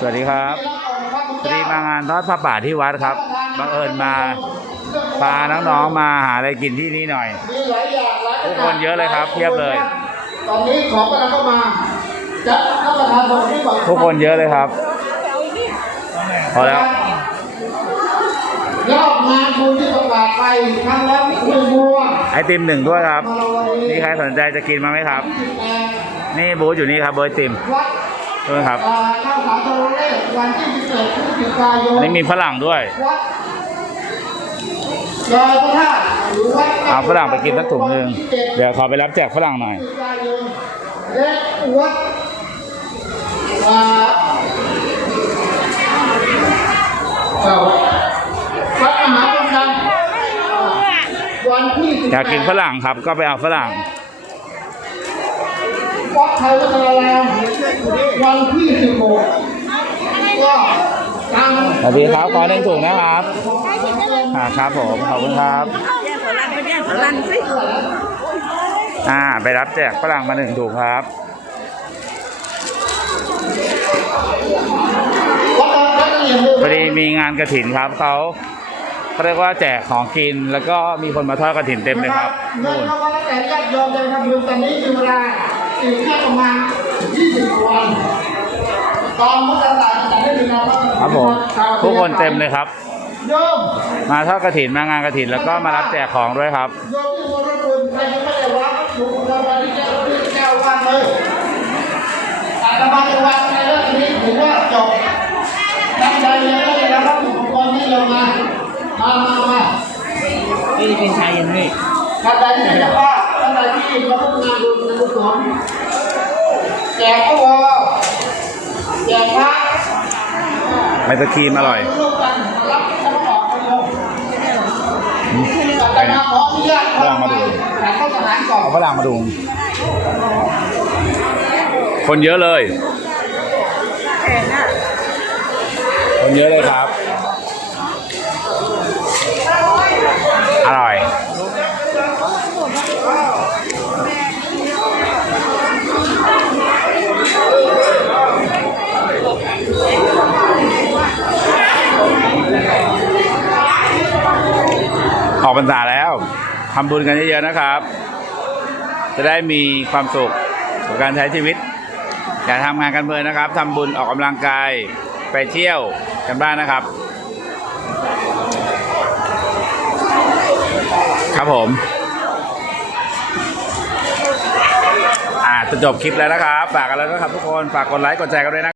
สวัสดีครับพอดีมางานทอดผ้าป่าที่วัดครับบังเอิญมาพาน้องๆมาหาอะไรกินที่นี่หน่อยมีหลายอย่างหลายขนาดทุกคนเยอะเลยครับเพียบเลย ตอนนี้ของกำลังเข้ามาจะรับประทานของที่บอกทุกคนเยอะเลยครับพอแล้วยอดงานบุญที่ประกาศไปครั้งแล้วคือบัวไอติมหนึ่งด้วยครับมาเราวันนี้มีใครสนใจจะกินมางไหมครับที่แปดนี่บูธอยู่นี่ครับเบอร์ไอติมวัด ด้วยครับอ่าข้าวสารโตโรเล่วันที่17พฤศจิกายนอันนี้มีฝรั่งด้วยวัดลอยพระธาตุหรือวัดเอาฝรั่งไปกินสักถุงหนึ่งเดี๋ยวขอไปรับแจกฝรั่งหน่อยพฤศจิกายนและวัดอ่าเอ่อวัดมหาบุญกันวันที่18อยากกินฝรั่งครับก็ไปเอาฝรั่งวัดไทยวัฒนาราม วันที่16ก็ทางสวัสดีครับขอหนึ่งถุงนะครับอ่าครับผมขอบคุณครับแย่งฝรั่งไปแย่งฝรั่งสิอ่าไปรับแจกฝรั่งมาหนึ่งถุงครับพอดีมีงานกระถินครับเขาเขาเรียกว่าแจกของกินแล้วก็มีคนมาทอดกระถินเต็มเลยครับเงินเขามาตั้งแต่ญาติโยมจะทำบุญตอนนี้มีเวลาอีกแค่ประมาณ 20วันตอนมุสลิมจะได้มีงานวัดครับผมทุกคนเต็มเลยครับ โยมมาทอดกระถินมางานกระถินแล้วก็มารับแจกของด้วยครับ โยมที่วรบุญใครยังไม่ได้วัดอยู่วันวันที่เจ้าที่เจ้าวันเลยอาตมาจะวัดในเรื่องนี้ถือว่าจบทำใจยังไม่ได้แล้วครับอุปกรณ์นี้ลงมามามามานี่เป็นชายยังไงท่านใดที่จะว่าท่านใดที่มาร่วมงานบุญงานกุศลแจกก็วอแจกพระ ไอศครีมอร่อยร่วมกันรับสมองไปลงแต่มาขออนุญาตฝรั่งมาดูแต่เข้าสถานก่อนเอาฝรั่งมาดู คนเยอะเลย คนเยอะเลยครับ ออกพรรษาแล้วทำบุญกันเยอะๆนะครับ จะได้มีความสุขกับการใช้ชีวิต อย่าทำงานกันเพลินนะครับทำบุญออกกำลังกายไปเที่ยวกันบ้างนะครับ ครับผม อ่าจะจบคลิปแล้วนะครับ ฝากกันแล้วนะครับทุกคน ฝากกดไลค์ กดแชร์กันด้วยนะ